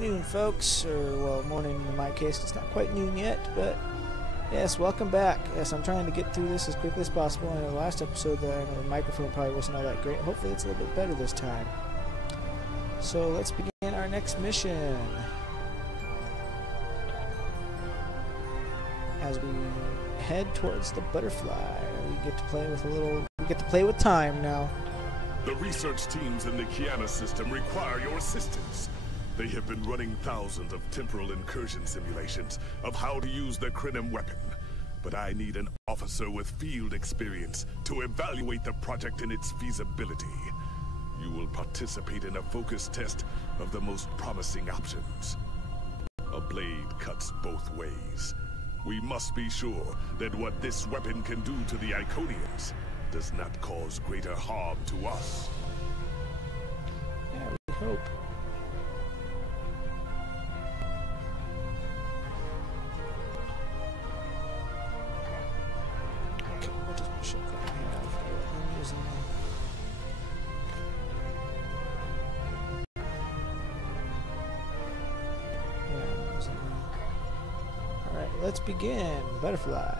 afternoon, folks, or, well, morning in my case. It's not quite noon yet, but yes, welcome back. Yes, I'm trying to get through this as quickly as possible. In the last episode, the microphone probably wasn't all that great. Hopefully it's a little bit better this time. So let's begin our next mission. As we head towards the butterfly, we get to play with time now. The research teams in the Kiana system require your assistance. They have been running thousands of temporal incursion simulations of how to use the Krenim weapon. But I need an officer with field experience to evaluate the project and its feasibility. You will participate in a focus test of the most promising options. A blade cuts both ways. We must be sure that what this weapon can do to the Iconians does not cause greater harm to us. Yeah, we hope. Okay, what does my ship have? I'm using Alright, let's begin. Butterfly.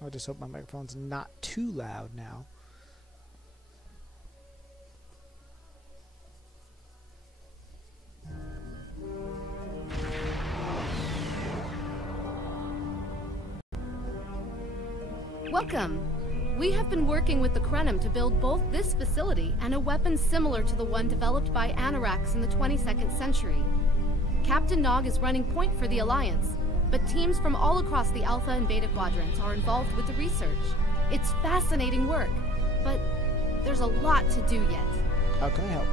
I just hope my microphone's not too loud now. Welcome. We have been working with the Krenim to build both this facility and a weapon similar to the one developed by Anorax in the 22nd century. Captain Nog is running point for the Alliance, but teams from all across the Alpha and Beta quadrants are involved with the research. It's fascinating work, but there's a lot to do yet. How can I help?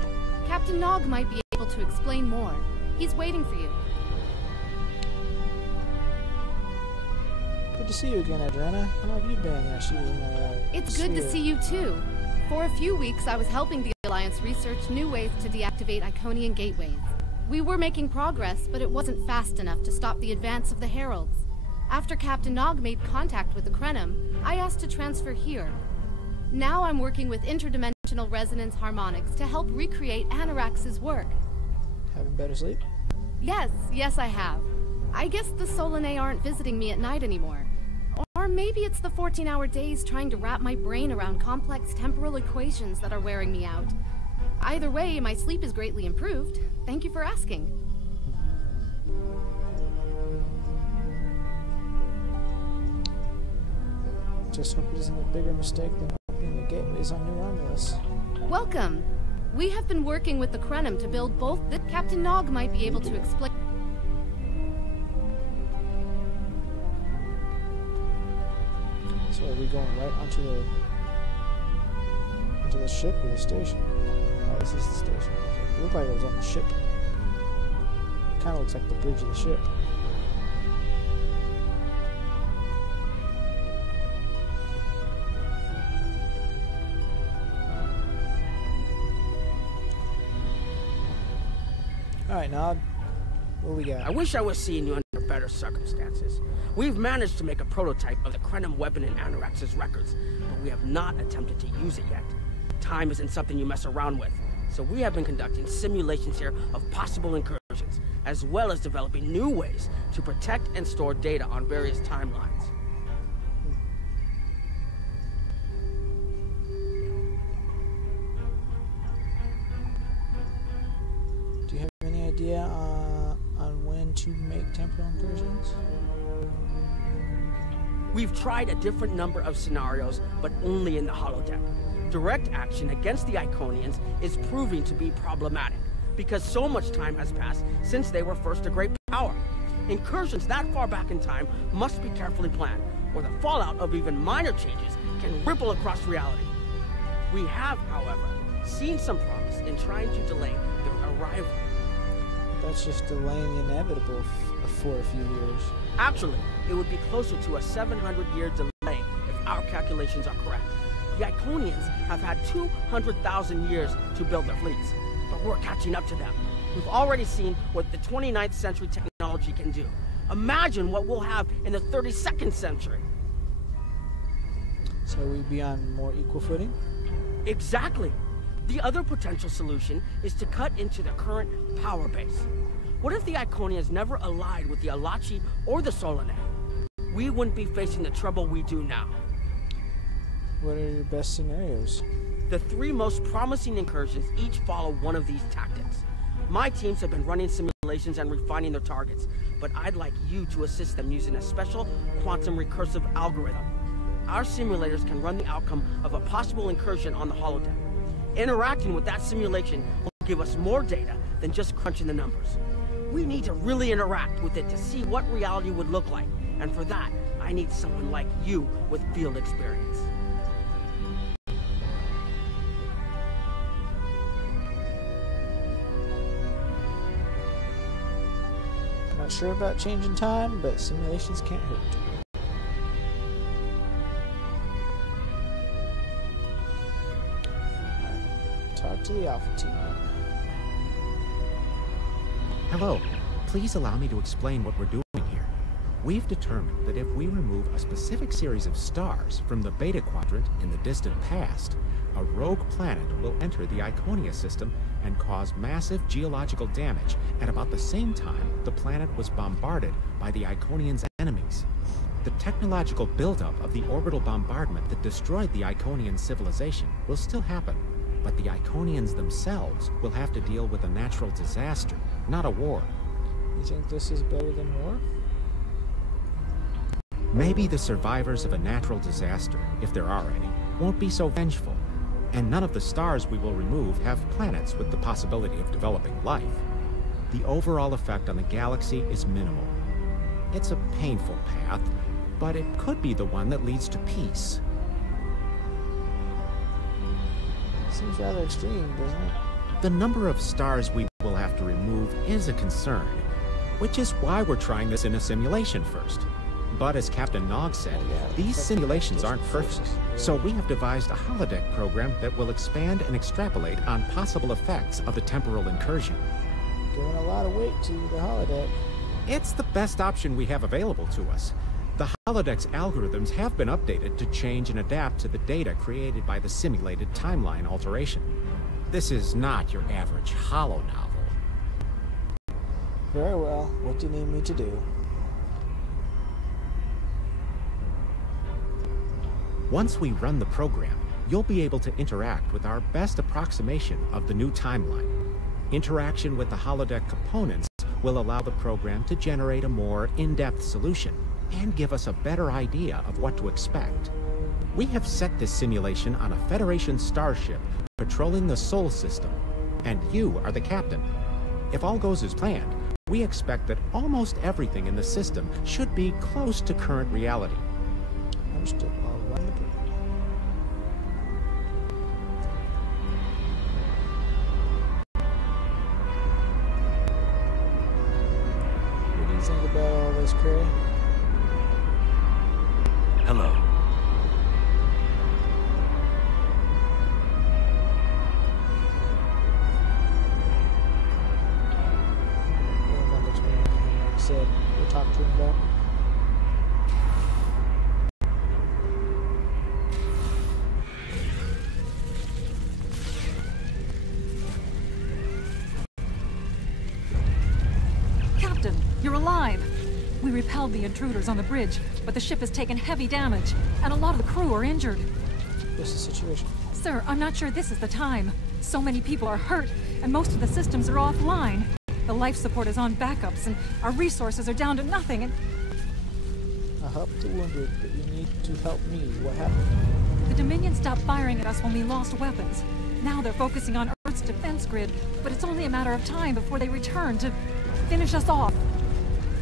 Captain Nog might be able to explain more. He's waiting for you. Good to see you again, Adriana. How have you been? She was in It's good to see you too. For a few weeks, I was helping the Alliance research new ways to deactivate Iconian gateways. We were making progress, but it wasn't fast enough to stop the advance of the Heralds. After Captain Nog made contact with the Krenim, I asked to transfer here. Now I'm working with interdimensional resonance harmonics to help recreate Anorax's work. Having better sleep? Yes I have. I guess the Solanae aren't visiting me at night anymore. Or maybe it's the 14-hour days trying to wrap my brain around complex temporal equations that are wearing me out. Either way, my sleep is greatly improved. Thank you for asking. Just hope it isn't a bigger mistake than opening the gateways on New Romulus. Welcome. We have been working with the Krenim to build both the... Captain Nog might be able to explain... So are we going right onto the ship or the station? Oh, this is the station. Okay. It looked like it was on the ship. It kind of looks like the bridge of the ship. Alright, Nog. What we got? I wish I was seeing you under better circumstances. We've managed to make a prototype of the Krenim weapon in Anorax's records, but we have not attempted to use it yet. Time isn't something you mess around with, so we have been conducting simulations here of possible incursions, as well as developing new ways to protect and store data on various timelines. Do you have any idea on when to make temporal incursions? We've tried a different number of scenarios, but only in the holodeck. Direct action against the Iconians is proving to be problematic, because so much time has passed since they were first a great power. Incursions that far back in time must be carefully planned, or the fallout of even minor changes can ripple across reality. We have, however, seen some promise in trying to delay their arrival. That's just delaying the inevitable for a few years. Actually, it would be closer to a 700-year delay if our calculations are correct. The Iconians have had 200,000 years to build their fleets, but we're catching up to them. We've already seen what the 29th century technology can do. Imagine what we'll have in the 32nd century. So we'd be on more equal footing? Exactly. The other potential solution is to cut into the current power base. What if the Iconians never allied with the Alachi or the Solanae? We wouldn't be facing the trouble we do now. What are your best scenarios? The three most promising incursions each follow one of these tactics. My teams have been running simulations and refining their targets, but I'd like you to assist them using a special quantum recursive algorithm. Our simulators can run the outcome of a possible incursion on the holodeck. Interacting with that simulation will give us more data than just crunching the numbers. We need to really interact with it to see what reality would look like, and for that, I need someone like you with field experience. Not sure about changing time, but simulations can't hurt. Talk to the Alpha team. Hello. Please allow me to explain what we're doing here. We've determined that if we remove a specific series of stars from the Beta Quadrant in the distant past, a rogue planet will enter the Iconia system and cause massive geological damage at about the same time the planet was bombarded by the Iconians' enemies. The technological buildup of the orbital bombardment that destroyed the Iconian civilization will still happen, but the Iconians themselves will have to deal with a natural disaster, not a war. You think this is better than war? Maybe the survivors of a natural disaster, if there are any, won't be so vengeful. And none of the stars we will remove have planets with the possibility of developing life. The overall effect on the galaxy is minimal. It's a painful path, but it could be the one that leads to peace. Seems rather extreme, doesn't it? The number of stars we will have to remove is a concern, which is why we're trying this in a simulation first. But as Captain Nog said, these simulations aren't perfect, so we have devised a holodeck program that will expand and extrapolate on possible effects of the temporal incursion. Giving a lot of weight to the holodeck. It's the best option we have available to us. The holodeck's algorithms have been updated to change and adapt to the data created by the simulated timeline alteration. This is not your average holo novel. Very well. What do you need me to do? Once we run the program, you'll be able to interact with our best approximation of the new timeline. Interaction with the holodeck components will allow the program to generate a more in-depth solution and give us a better idea of what to expect. We have set this simulation on a Federation starship patrolling the Sol system, and you are the captain. If all goes as planned, we expect that almost everything in the system should be close to current reality. Understood. I'll run the program. What do you think about all this, Cray? Hello. Said we'll talk to him about. Captain, you're alive. We repelled the intruders on the bridge, but the ship has taken heavy damage, and a lot of the crew are injured. What's the situation? Sir, I'm not sure this is the time. So many people are hurt, and most of the systems are offline. The life support is on backups, and our resources are down to nothing, and... I'll help the wounded, but you need to help me. What happened? The Dominion stopped firing at us when we lost weapons. Now they're focusing on Earth's defense grid, but it's only a matter of time before they return to finish us off.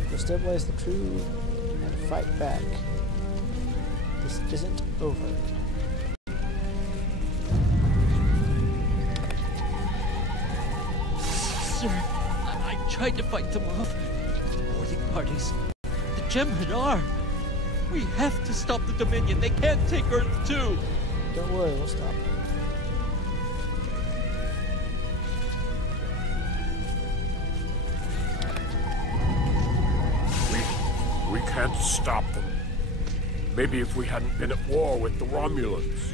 We'll stabilize the crew and fight back. This isn't over. Sir, I tried to fight them off. Boarding parties. The Gemmen are. We have to stop the Dominion. They can't take Earth too. Don't worry, we'll stop. can't stop them. Maybe if we hadn't been at war with the Romulans.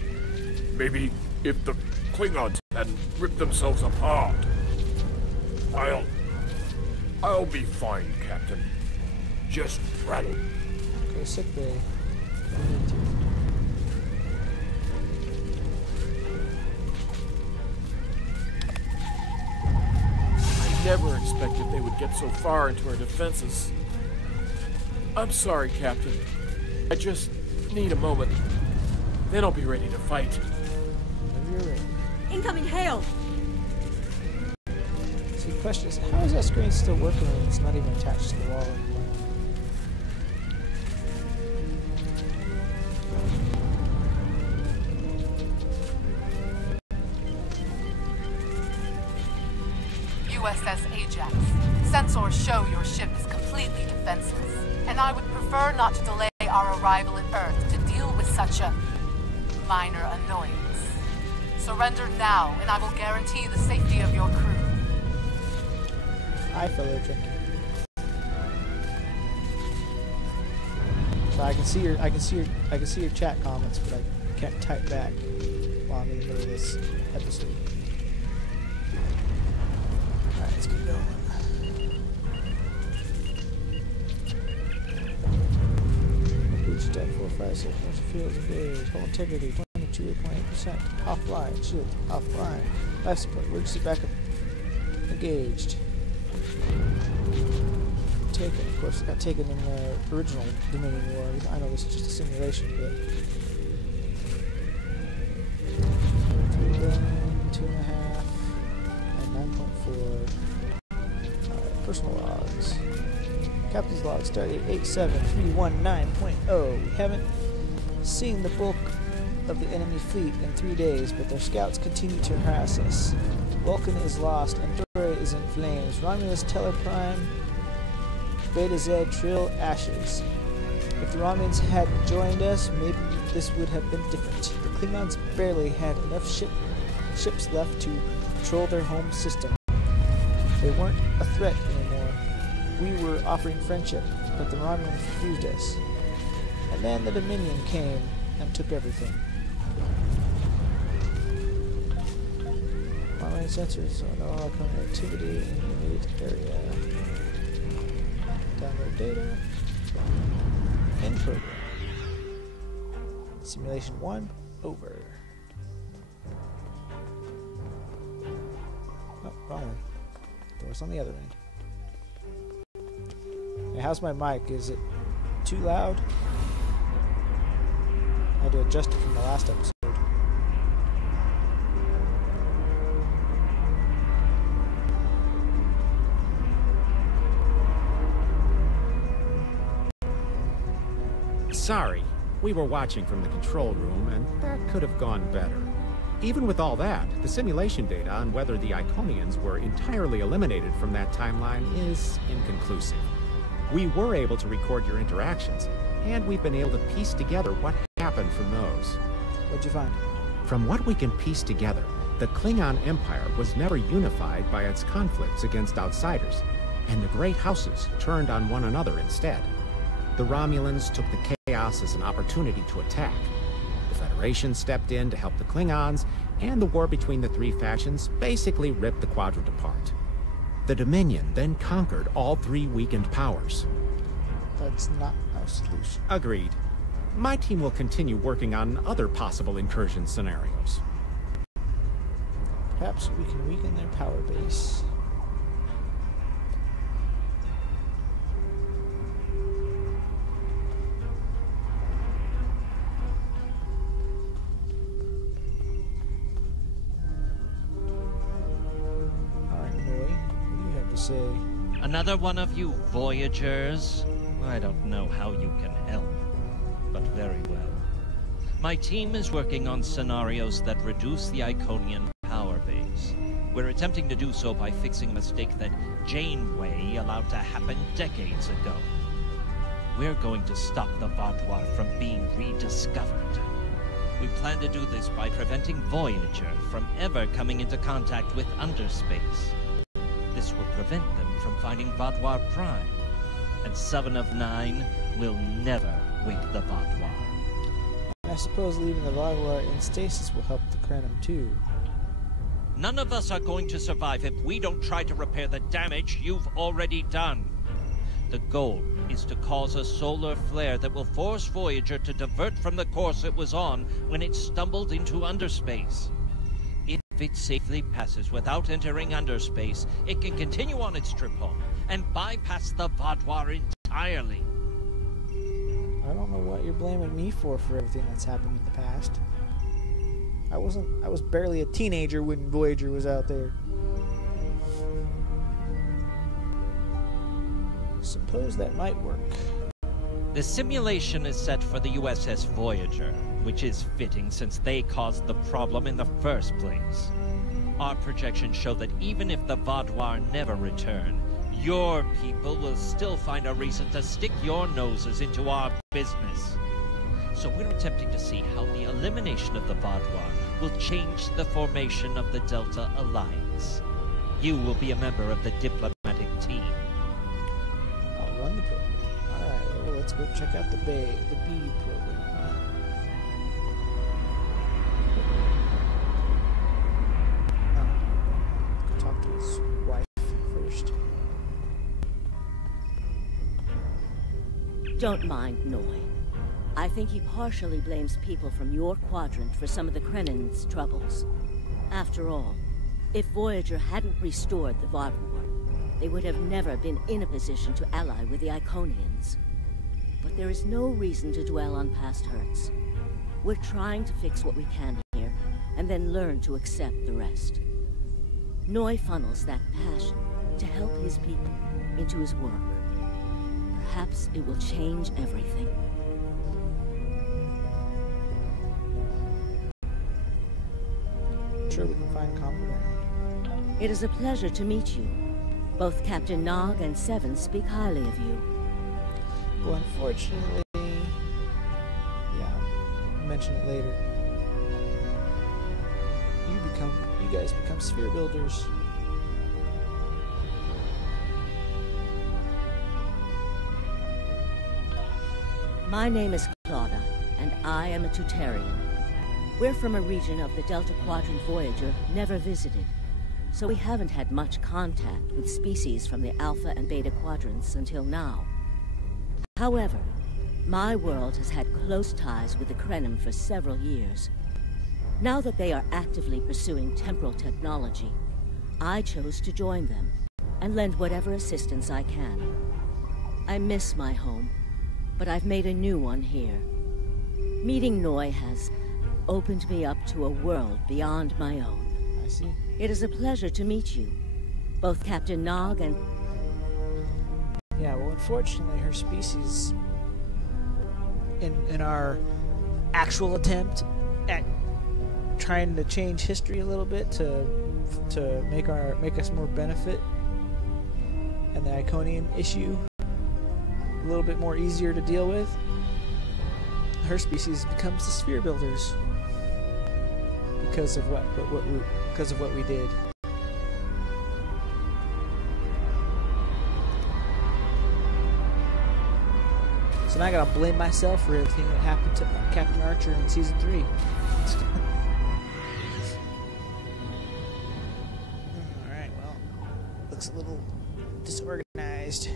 Maybe if the Klingons hadn't ripped themselves apart. I'll be fine, Captain. Just rattle. Okay, sick bay. I never expected they would get so far into our defenses. I'm sorry, Captain. I just need a moment. Then I'll be ready to fight. Whenever you're ready. Incoming hail! See, the question is, how is that screen still working when it's not even attached to the wall anymore? USS Ajax. Sensors show your ship is completely defenseless, and I would prefer not to delay our arrival at Earth to deal with such a minor annoyance. Surrender now, and I will guarantee the safety of your crew. Hi, fellow drinking. So I can see your chat comments, but I can't type back while I'm in the middle of this episode. Alright, let's keep going. Boost at 456, once the field is engaged. Hull integrity 22.8%. Offline, shield, offline. Life support, emergency backup engaged. Taken, of course, it got taken in the original Dominion War. I know this is just a simulation, but 3 billion, 2.5, and 9.4. Personal logs. Captain's log, stardate 87319.0. We haven't seen the bulk of the enemy fleet in 3 days, but their scouts continue to harass us. Vulcan is lost, and Dore is in flames. Romulus, Teleprime, Beta Z, Trill, ashes. If the Romulans had joined us, maybe this would have been different. The Klingons barely had enough ships left to patrol their home system. They weren't a threat anymore. We were offering friendship, but the Romulans refused us. And then the Dominion came and took everything. Online sensors on all connectivity in the immediate area. Download data. End program. Simulation 1 over. Oh, wrong one. Door's on the other end. Hey, how's my mic? Is it too loud? I had to adjust it from the last episode. Sorry, we were watching from the control room, and that could have gone better. Even with all that, the simulation data on whether the Iconians were entirely eliminated from that timeline is inconclusive. We were able to record your interactions, and we've been able to piece together what happened from those. What'd you find? From what we can piece together, the Klingon Empire was never unified by its conflicts against outsiders, and the great houses turned on one another instead. The Romulans took the chaos as an opportunity to attack. The Federation stepped in to help the Klingons, and the war between the three factions basically ripped the quadrant apart. The Dominion then conquered all three weakened powers. That's not our solution. Agreed. My team will continue working on other possible incursion scenarios. Perhaps we can weaken their power base. Say. Another one of you Voyagers? I don't know how you can help, but very well. My team is working on scenarios that reduce the Iconian power base. We're attempting to do so by fixing a mistake that Janeway allowed to happen decades ago. We're going to stop the Vatwa from being rediscovered. We plan to do this by preventing Voyager from ever coming into contact with underspace. This will prevent them from finding Vatwa Prime. and 7 of 9 will never wake the Vatwa. I suppose leaving the Vatwa in stasis will help the Krenim too. None of us are going to survive if we don't try to repair the damage you've already done. The goal is to cause a solar flare that will force Voyager to divert from the course it was on when it stumbled into underspace. If it safely passes without entering underspace, it can continue on its trip home and bypass the Vatwa entirely. I don't know what you're blaming me for everything that's happened in the past. I was barely a teenager when Voyager was out there. Suppose that might work. The simulation is set for the USS Voyager, which is fitting since they caused the problem in the first place. Our projections show that even if the Vatwa never return, your people will still find a reason to stick your noses into our business. So we're attempting to see how the elimination of the Vatwa will change the formation of the Delta Alliance. You will be a member of the diplomatic team. I'll run the program. Alright, well, let's go check out the B program. Go talk to his wife first. Don't mind Noi. I think he partially blames people from your quadrant for some of the Krennin's troubles. After all, if Voyager hadn't restored the Vatwa, they would have never been in a position to ally with the Iconians. But there is no reason to dwell on past hurts. We're trying to fix what we can here, and then learn to accept the rest. Noi funnels that passion to help his people into his work. Perhaps it will change everything. Sure, we can find common ground. It is a pleasure to meet you. Both Captain Nog and Seven speak highly of you. Well, unfortunately, yeah, I'll mention it later. You guys become sphere builders. My name is Claudia, and I am a Tutarian. We're from a region of the Delta Quadrant Voyager never visited, so we haven't had much contact with species from the Alpha and Beta Quadrants until now. However, my world has had close ties with the Krenim for several years. Now that they are actively pursuing temporal technology, I chose to join them and lend whatever assistance I can. I miss my home, but I've made a new one here. Meeting Noi has opened me up to a world beyond my own. I see. It is a pleasure to meet you, both Captain Nog and... Yeah, well, unfortunately, her species, in our actual attempt at trying to change history a little bit to make us more benefit, and the Iconian issue a little bit more easier to deal with, her species becomes the sphere builders because of what we did. So now I gotta blame myself for everything that happened to Captain Archer in Season 3. Alright, well, looks a little disorganized.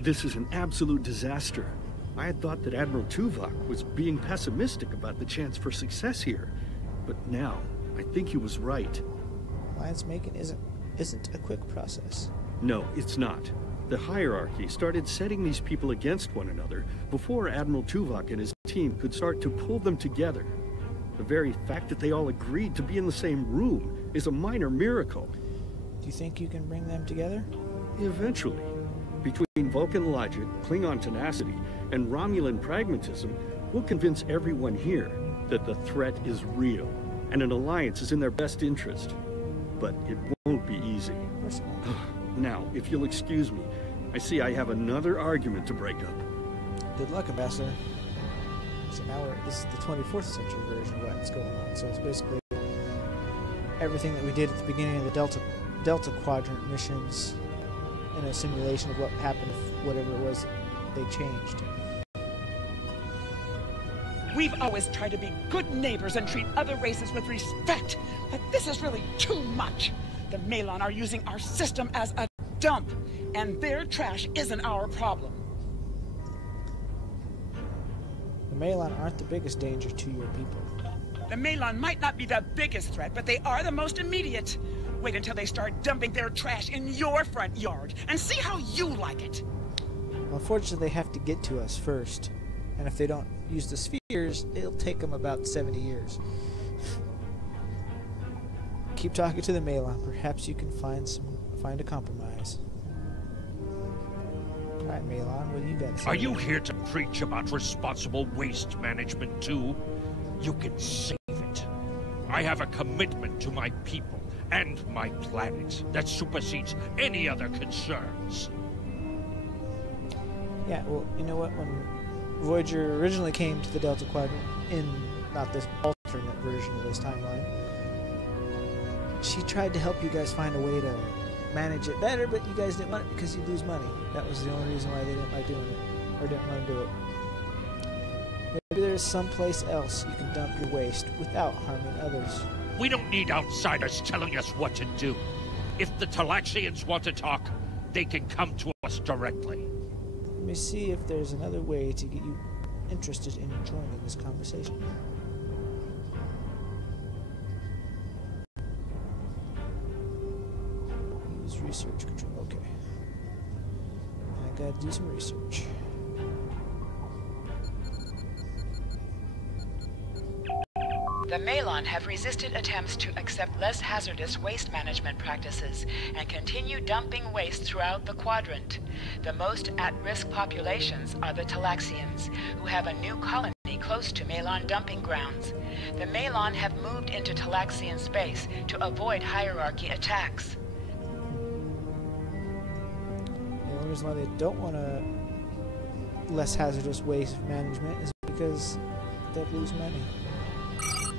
This is an absolute disaster. I had thought that Admiral Tuvok was being pessimistic about the chance for success here. But now, I think he was right. Alliance making isn't a quick process. No, it's not. The hierarchy started setting these people against one another before Admiral Tuvok and his team could start to pull them together. The very fact that they all agreed to be in the same room is a minor miracle. Do you think you can bring them together? Eventually. Between Vulcan logic, Klingon tenacity, and Romulan pragmatism, we'll convince everyone here that the threat is real, and an alliance is in their best interest. But it won't be easy. Of course not. Now, if you'll excuse me, I see I have another argument to break up. Good luck, Ambassador. So now this is the 24th century version of what's going on. So it's basically everything that we did at the beginning of the Delta Quadrant missions in a simulation of what happened if whatever it was they changed. We've always tried to be good neighbors and treat other races with respect, but this is really too much. The Malon are using our system as a dump, and their trash isn't our problem. The Malon aren't the biggest danger to your people. The Malon might not be the biggest threat, but they are the most immediate. Wait until they start dumping their trash in your front yard, and see how you like it. Unfortunately, they have to get to us first. And if they don't use the spheres, it'll take them about 70 years. Keep talking to the Malon. Perhaps you can find a compromise. Alright, Malon, what do you got to say? Are you here to preach about responsible waste management too? You can save it. I have a commitment to my people and my planet that supersedes any other concerns. Yeah, well, you know what? When Voyager originally came to the Delta Quadrant in not this alternate version of this timeline, she tried to help you guys find a way to manage it better, but you guys didn't want it because you lose money. That was the only reason why they didn't like doing it, or didn't want to do it. Maybe there's someplace else you can dump your waste without harming others. We don't need outsiders telling us what to do. If the Talaxians want to talk, they can come to us directly. Let me see if there's another way to get you interested in joining this conversation. Use research control. Okay. I gotta do some research. The Malon have resisted attempts to accept less hazardous waste management practices and continue dumping waste throughout the quadrant. The most at-risk populations are the Talaxians, who have a new colony close to Malon dumping grounds. The Malon have moved into Talaxian space to avoid hierarchy attacks. The only reason why they don't want less hazardous waste management is because they'd lose money.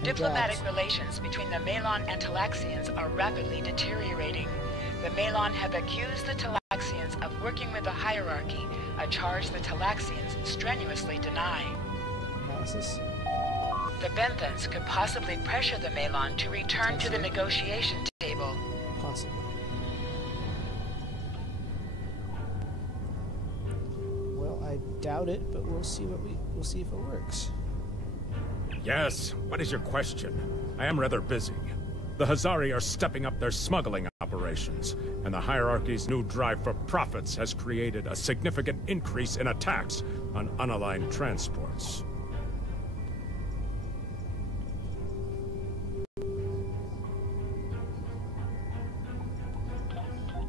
Diplomatic relations between the Malon and Talaxians are rapidly deteriorating. The Malon have accused the Talaxians of working with the hierarchy, a charge the Talaxians strenuously deny. Analysis. The Benthans could possibly pressure the Malon to return to the negotiation table. Possibly. Well, I doubt it, but we'll see we'll see if it works. Yes, what is your question? I am rather busy. The Hazari are stepping up their smuggling operations, and the hierarchy's new drive for profits has created a significant increase in attacks on unaligned transports.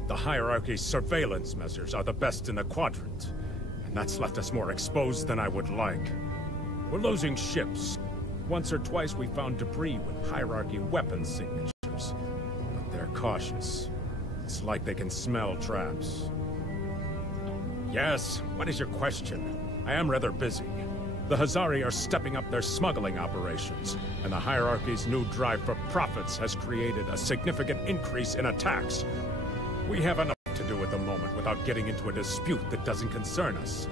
The hierarchy's surveillance measures are the best in the quadrant, and that's left us more exposed than I would like. We're losing ships. Once or twice we found debris with hierarchy weapon signatures, but they're cautious. It's like they can smell traps. Yes, what is your question? I am rather busy. The Hazari are stepping up their smuggling operations, and the hierarchy's new drive for profits has created a significant increase in attacks. We have enough to do at the moment without getting into a dispute that doesn't concern us.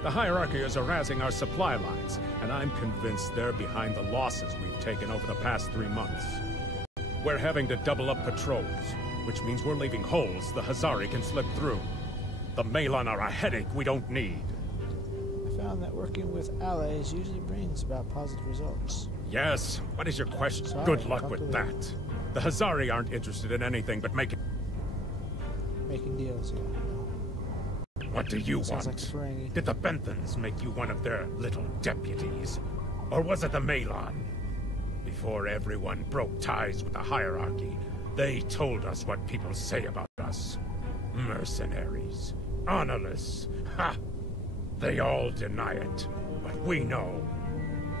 The hierarchy is harassing our supply lines, and I'm convinced they're behind the losses we've taken over the past 3 months. We're having to double up patrols, which means we're leaving holes the Hazari can slip through. The Malon are a headache we don't need. I found that working with allies usually brings about positive results. Yes, what is your question? Sorry, Good luck with that. The Hazari aren't interested in anything but making deals, yeah. What do you Sounds want? like Did the Benthans make you one of their little deputies? Or was it the Malon? Before everyone broke ties with the hierarchy, they told us what people say about us. Mercenaries. Honorless. Ha! They all deny it, but we know.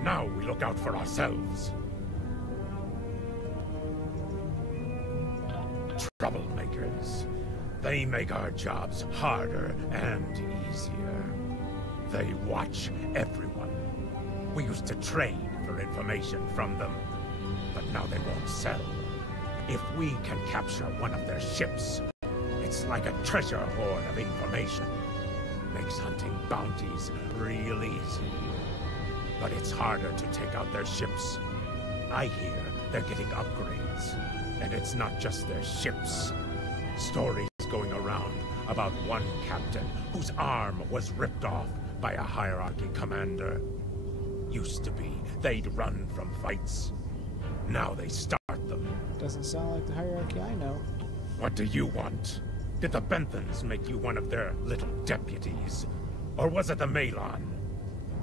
Now we look out for ourselves. Troublemakers. They make our jobs harder and easier. They watch everyone. We used to trade for information from them, but now they won't sell. If we can capture one of their ships, It's like a treasure hoard of information. Makes hunting bounties real easy. But it's harder to take out their ships. I hear they're getting upgrades. And it's not just their ships. Stories going around about one captain whose arm was ripped off by a hierarchy commander. Used to be they'd run from fights. Now they start them. Doesn't sound like the hierarchy I know. What do you want? Did the Benthans make you one of their little deputies? Or was it the Malon?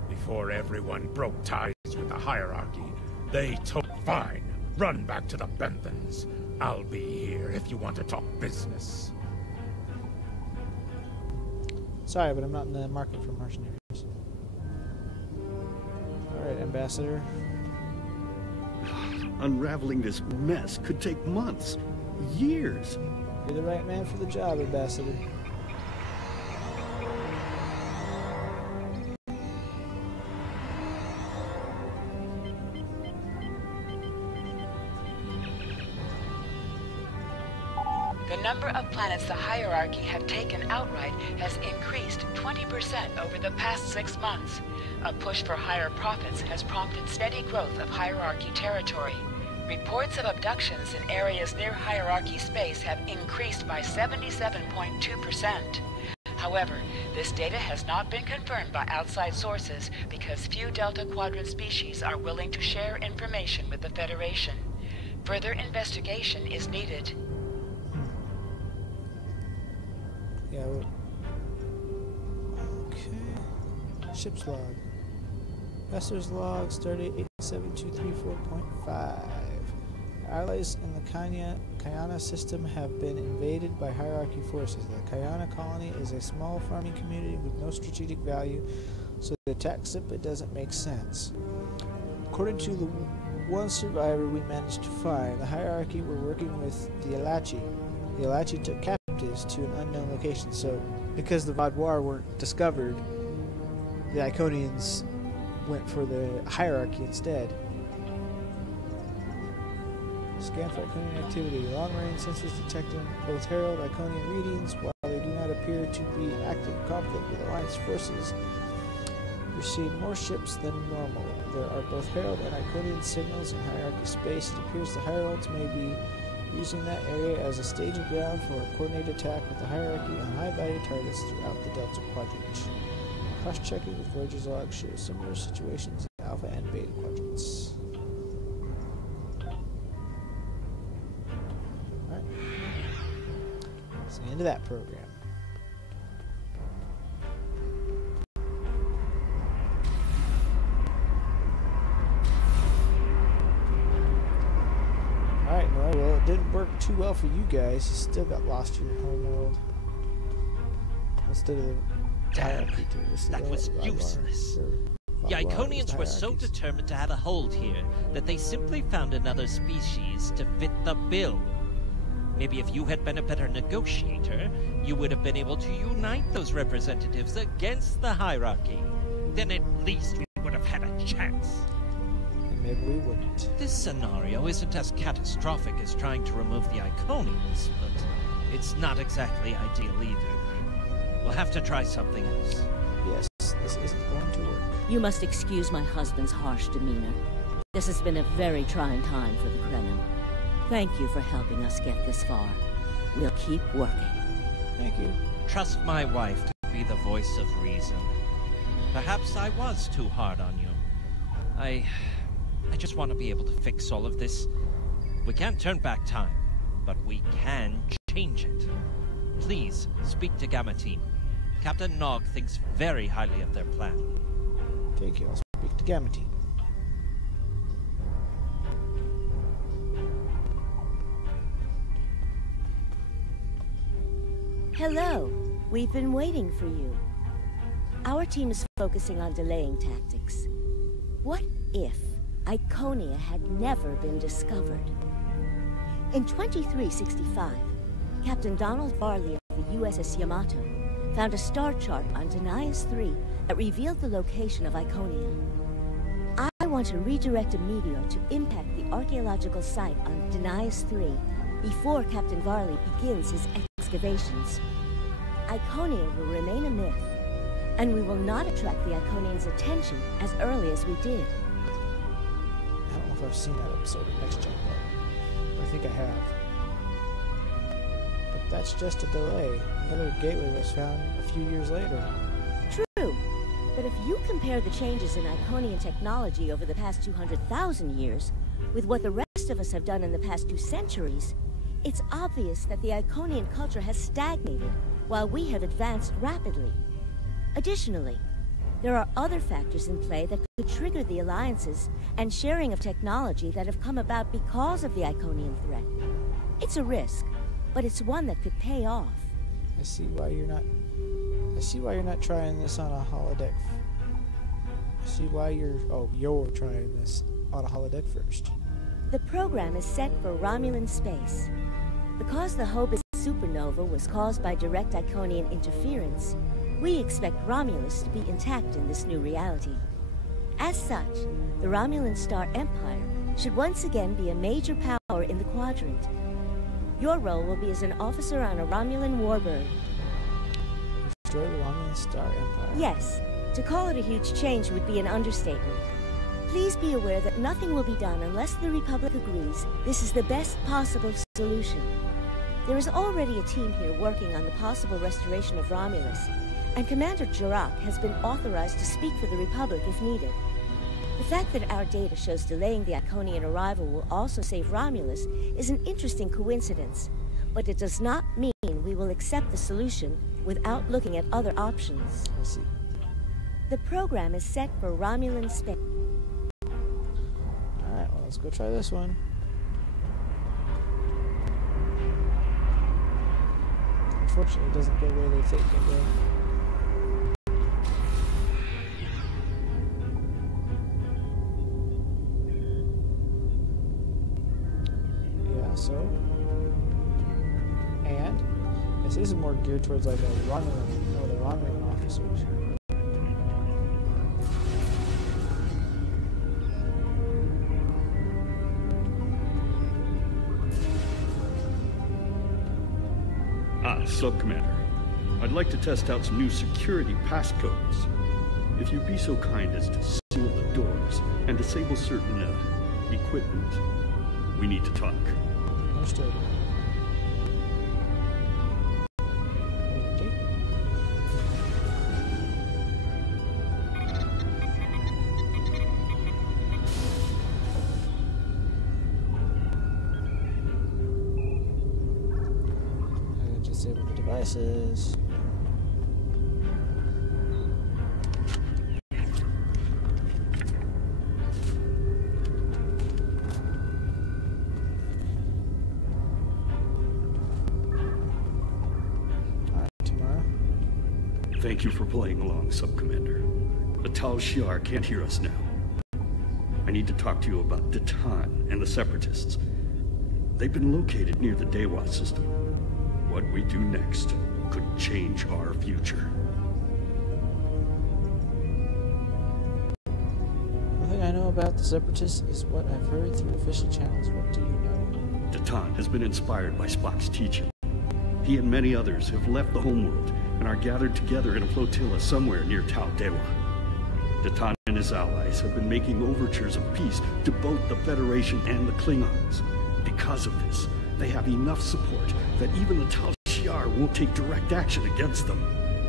Before everyone broke ties with the hierarchy, they told, fine, run back to the Benthans. I'll be here if you want to talk business. Sorry, but I'm not in the market for mercenaries. Alright, Ambassador. Unraveling this mess could take months, years. You're the right man for the job, Ambassador. The number of planets the hierarchy have taken outright has increased 20% over the past 6 months. A push for higher profits has prompted steady growth of hierarchy territory. Reports of abductions in areas near hierarchy space have increased by 77.2%. However, this data has not been confirmed by outside sources because few Delta Quadrant species are willing to share information with the Federation. Further investigation is needed. Yeah, okay. Ship's log. Vesser's log, stardate 87234.5. Allies in the Kayana system have been invaded by hierarchy forces. The Kayana colony is a small farming community with no strategic value, so the attack simply doesn't make sense. According to the one survivor we managed to find, the hierarchy were working with the Alachi. The Alachi took captives to an unknown location, so because the Vaudois weren't discovered, the Iconians went for the hierarchy instead. Scan for Iconian activity. Long-range sensors detecting both Herald and Iconian readings. While they do not appear to be in active conflict with Alliance forces, we're seeing more ships than normal. There are both Herald and Iconian signals in hierarchy space. It appears the Heralds may be using that area as a staging ground for a coordinated attack with the hierarchy on high-value targets throughout the Delta Quadrant. Cross-checking with Voyager's log shows similar situations in Alpha and Beta quadrants. Alright. That's the end of that program. Alright, well, it didn't work too well for you guys. You still got lost in your homeworld. Instead of the Damn, that was useless. The Iconians were so determined to have a hold here that they simply found another species to fit the bill. Maybe if you had been a better negotiator, you would have been able to unite those representatives against the hierarchy. Then at least we would have had a chance. And maybe we wouldn't. This scenario isn't as catastrophic as trying to remove the Iconians, but it's not exactly ideal either. We'll have to try something else. Yes, this isn't going to work. You must excuse my husband's harsh demeanor. This has been a very trying time for the Krenim. Thank you for helping us get this far. We'll keep working. Thank you. Trust my wife to be the voice of reason. Perhaps I was too hard on you. I just want to be able to fix all of this. We can't turn back time, but we can change it. Please, speak to Gamma Team. Captain Nog thinks very highly of their plan. Thank you. I'll speak to Gamma Team. Hello. We've been waiting for you. Our team is focusing on delaying tactics. What if Iconia had never been discovered? In 2365, Captain Donald Farley of the USS Yamato found a star chart on Denias 3 that revealed the location of Iconia. I want to redirect a meteor to impact the archaeological site on Denias 3 before Captain Farley begins his excavations. Iconia will remain a myth, and we will not attract the Iconians' attention as early as we did. I don't know if I've seen that episode of Next Gen yet. I think I have. But that's just a delay. Another gateway was found a few years later. True, but if you compare the changes in Iconian technology over the past 200,000 years with what the rest of us have done in the past 2 centuries, it's obvious that the Iconian culture has stagnated while we have advanced rapidly. Additionally, there are other factors in play that could trigger the alliances and sharing of technology that have come about because of the Iconian threat. It's a risk, but it's one that could pay off. I see why you're not trying this on a holodeck. I see why you're trying this on a holodeck first. The program is set for Romulan space. Because the Hobus supernova was caused by direct Iconian interference, we expect Romulus to be intact in this new reality. As such, the Romulan Star Empire should once again be a major power in the quadrant. Your role will be as an officer on a Romulan warbird. Destroy the Romulan Star Empire? Yes. To call it a huge change would be an understatement. Please be aware that nothing will be done unless the Republic agrees this is the best possible solution. There is already a team here working on the possible restoration of Romulus, and Commander Jirak has been authorized to speak for the Republic if needed. The fact that our data shows delaying the Iconian arrival will also save Romulus is an interesting coincidence, but it does not mean we will accept the solution without looking at other options. I see. The program is set for Romulan space. Alright, well, let's go try this one. Unfortunately, it doesn't go where they think it will. So, and this is more geared towards like a Romulan, or the Romulan officers. Sub-Commander. I'd like to test out some new security passcodes. If you'd be so kind as to seal the doors and disable certain, equipment, we need to talk. Understood. Okay. Disable the devices. Thank you for playing along, Sub-Commander. The Tal Shiar can't hear us now. I need to talk to you about Datan and the Separatists. They've been located near the Dewa system. What we do next could change our future. One thing I know about the Separatists is what I've heard through official channels. What do you know? Datan has been inspired by Spock's teaching. He and many others have left the homeworld and are gathered together in a flotilla somewhere near Tal Dewa. Datan and his allies have been making overtures of peace to both the Federation and the Klingons. Because of this, they have enough support that even the Tal Shiar won't take direct action against them.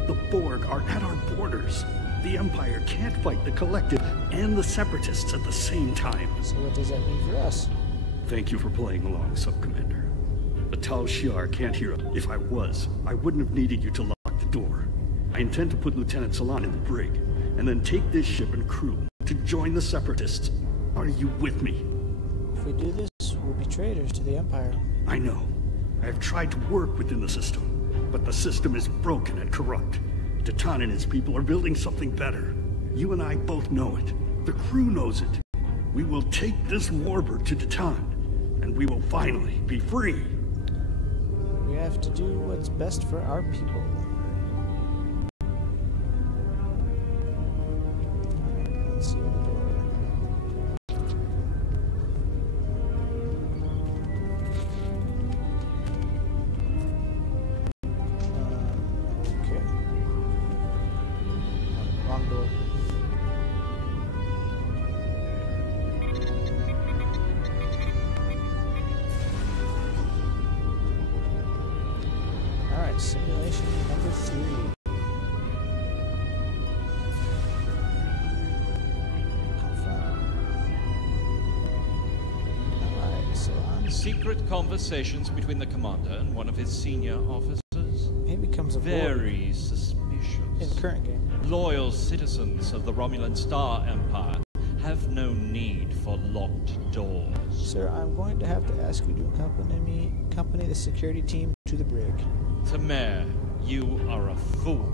The Borg are at our borders. The Empire can't fight the Collective and the Separatists at the same time. So what does that mean for us? Thank you for playing along, Sub-Commander. The Tal Shiar can't hear us. If I was, I wouldn't have needed you to lock the door. I intend to put Lieutenant Salan in the brig, and then take this ship and crew to join the Separatists. Are you with me? If we do this, we'll be traitors to the Empire. I know. I have tried to work within the system, but the system is broken and corrupt. Datan and his people are building something better. You and I both know it. The crew knows it. We will take this warbird to Datan, and we will finally be free. We have to do what's best for our people. Alright, let's see the door. agree. Alright, so on. Secret conversations between the commander and one of his senior officers. He becomes a very suspicious. In the current game. Loyal citizens of the Romulan Star Empire have no need for locked doors. Sir, I'm going to have to ask you to accompany the security team to the brig. Tamer, you are a fool,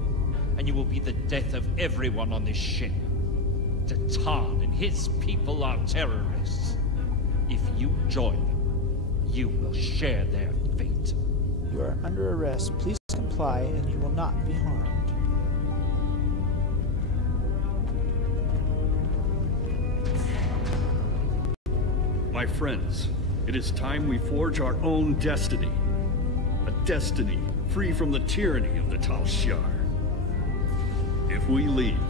and you will be the death of everyone on this ship. Tatan and his people are terrorists. If you join them, you will share their fate. You are under arrest. Please comply, and you will not be harmed. My friends, it is time we forge our own destiny. A destiny free from the tyranny of the Tal Shiar. If we leave,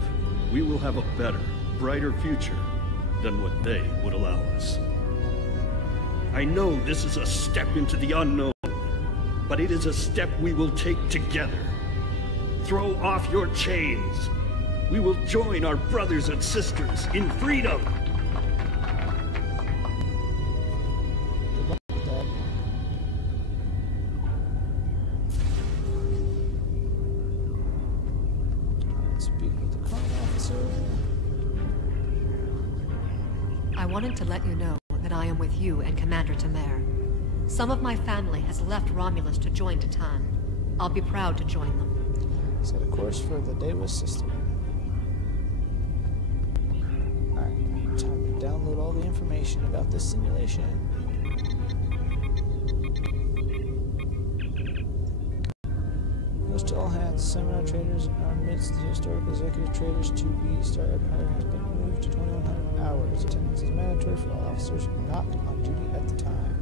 we will have a better, brighter future than what they would allow us. I know this is a step into the unknown, but it is a step we will take together. Throw off your chains. We will join our brothers and sisters in freedom. I wanted to let you know that I am with you and Commander Tamer. Some of my family has left Romulus to join Tatan. I'll be proud to join them. Set a course for the Dewa system. Alright, time to download all the information about this simulation. Goes to all hands. Seminar traders are amidst the historical executive traders to be Star Empire has been moved to 2100 hours. Attendance is mandatory for all officers not on duty at the time.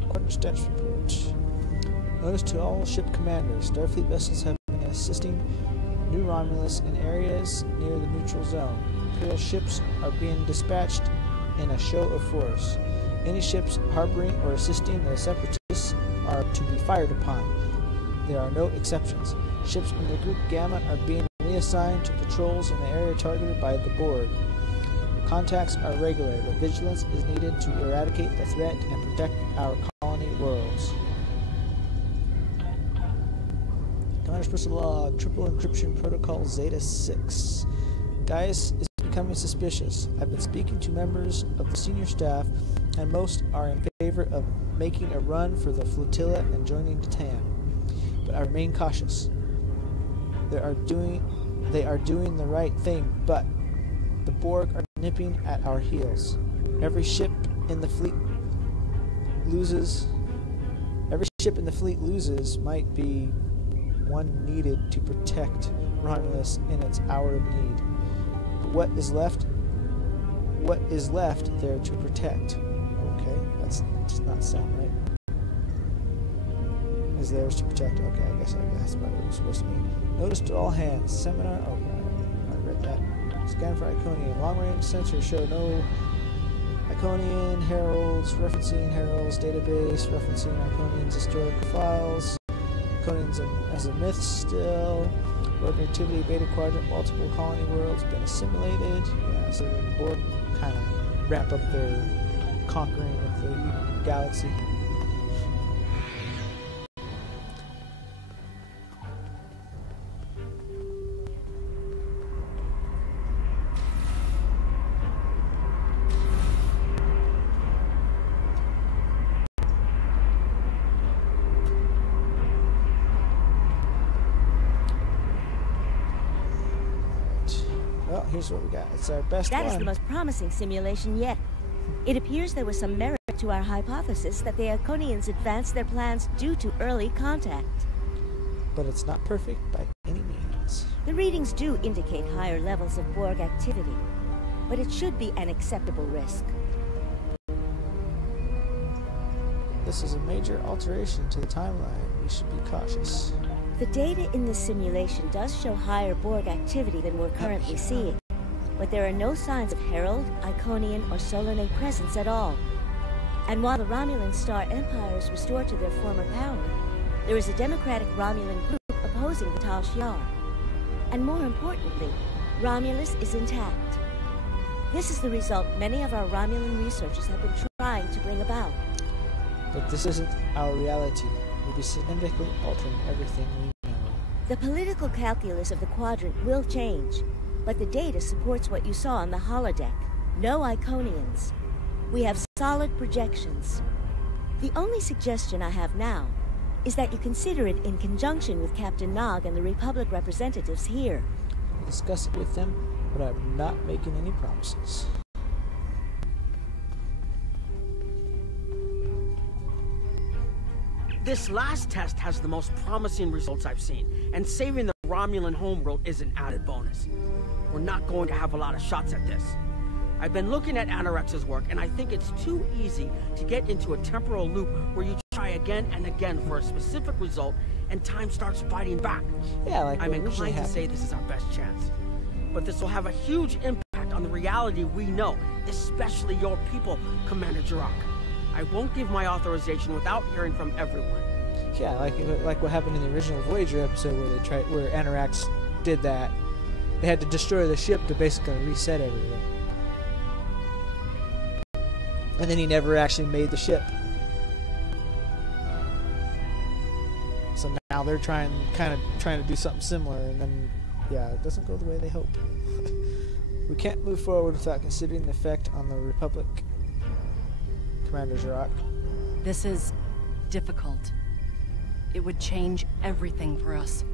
Quadrant status report. Notice to all ship commanders. Starfleet vessels have been assisting New Romulus in areas near the neutral zone. Imperial ships are being dispatched in a show of force. Any ships harboring or assisting the Separatists are to be fired upon. There are no exceptions. Ships in the group Gamma are being reassigned to patrols in the area targeted by the Borg. Contacts are regular, but vigilance is needed to eradicate the threat and protect our colony worlds. Commander's personal log, triple encryption protocol Zeta 6. Gaius is becoming suspicious. I've been speaking to members of the senior staff, and most are in favor of making a run for the flotilla and joining Tatan. But I remain cautious. They are doing the right thing, but the Borg are nipping at our heels. Every ship in the fleet loses might be one needed to protect Romulus in its hour of need. But what is left there to protect? Okay, that does not sound right. Is theirs to protect. Okay, I guess that's what it was supposed to mean. Notice to all hands. Seminar. Oh, I read that. Scan for Iconian. Long-range sensors show no Iconian heralds. Referencing heralds database. Referencing Iconian's historical files. Iconian's as a myth still. Borg activity. Beta quadrant. Multiple colony worlds been assimilated. Yeah, so the Borg kind of wrap up their conquering of the galaxy. Well, here's what we got. It's our best one. That is the most promising simulation yet. It appears there was some merit to our hypothesis that the Iconians advanced their plans due to early contact. But it's not perfect by any means. The readings do indicate higher levels of Borg activity, but it should be an acceptable risk. This is a major alteration to the timeline. We should be cautious. The data in this simulation does show higher Borg activity than we're currently seeing, but there are no signs of Herald, Iconian, or Solanae presence at all. And while the Romulan Star Empire is restored to their former power, there is a democratic Romulan group opposing opposing the Tal Shiar. And more importantly, Romulus is intact. This is the result many of our Romulan researchers have been trying to bring about. But this isn't our reality. We'll be significantly altering everything we know. The political calculus of the Quadrant will change, but the data supports what you saw on the holodeck. No Iconians. We have solid projections. The only suggestion I have now is that you consider it in conjunction with Captain Nog and the Republic representatives here. I'll discuss it with them, but I'm not making any promises. This last test has the most promising results I've seen, and saving the Romulan homeworld is an added bonus. We're not going to have a lot of shots at this. I've been looking at Anorex's work, and I think it's too easy to get into a temporal loop where you try again and again for a specific result, and time starts fighting back. Yeah, like I'm inclined to say this is our best chance. But this will have a huge impact on the reality we know, especially your people, Commander Jirok. I won't give my authorization without hearing from everyone. Yeah, like what happened in the original Voyager episode where Anorax did that. They had to destroy the ship to basically reset everything. And then he never actually made the ship. So now they're trying to do something similar, and then yeah, it doesn't go the way they hope. We can't move forward without considering the effect on the Republic. Commander Jirok. This is difficult. It would change everything for us.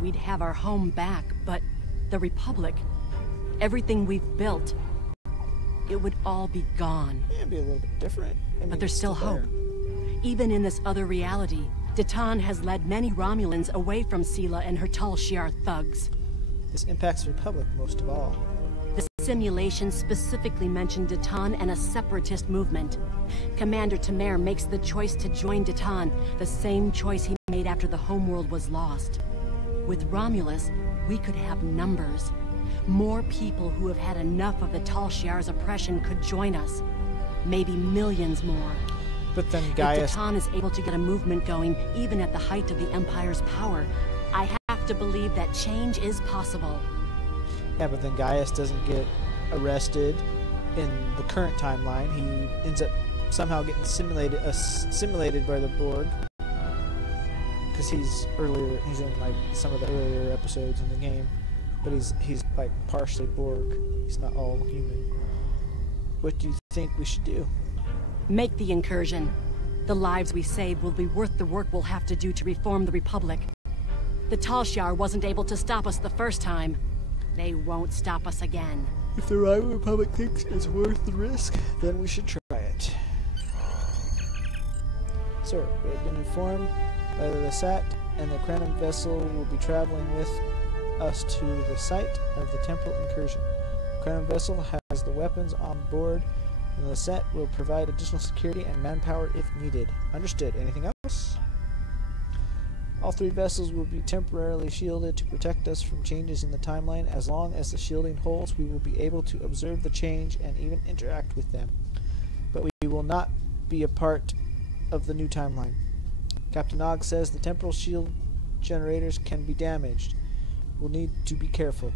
We'd have our home back, but the Republic, everything we've built, it would all be gone. It'd be a little bit different. But there's still hope. Even in this other reality, Datan has led many Romulans away from Sela and her Tal Shiar thugs. This impacts the Republic most of all. The simulation specifically mentioned Datan and a separatist movement. Commander Tamer makes the choice to join Datan, the same choice he made after the homeworld was lost. With Romulus, we could have numbers. More people who have had enough of the Tal Shiar's oppression could join us. Maybe millions more. But then Gaius... If Datan is able to get a movement going, even at the height of the Empire's power, I have to believe that change is possible. Yeah, but then Gaius doesn't get arrested in the current timeline. He ends up somehow getting simulated by the Borg. Because he's in like some of the earlier episodes in the game. But he's like partially Borg. He's not all human. What do you think we should do? Make the incursion. The lives we save will be worth the work we'll have to do to reform the Republic. The Tal Shiar wasn't able to stop us the first time. They won't stop us again. If the rival Republic thinks it's worth the risk, then we should try it. Sir, we have been informed by the Lasat and the Krenim vessel will be traveling with us to the site of the temporal incursion. The Krenim vessel has the weapons on board, and the Lasat will provide additional security and manpower if needed. Understood. Anything else? All three vessels will be temporarily shielded to protect us from changes in the timeline. As long as the shielding holds, we will be able to observe the change and even interact with them. But we will not be a part of the new timeline. Captain Nog says the temporal shield generators can be damaged. We'll need to be careful.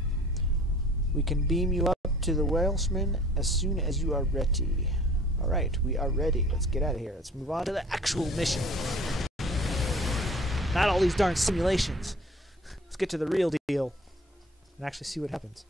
We can beam you up to the Welshman as soon as you are ready. Alright, we are ready. Let's get out of here. Let's move on to the actual mission. Not all these darn simulations. Let's get to the real deal and actually see what happens.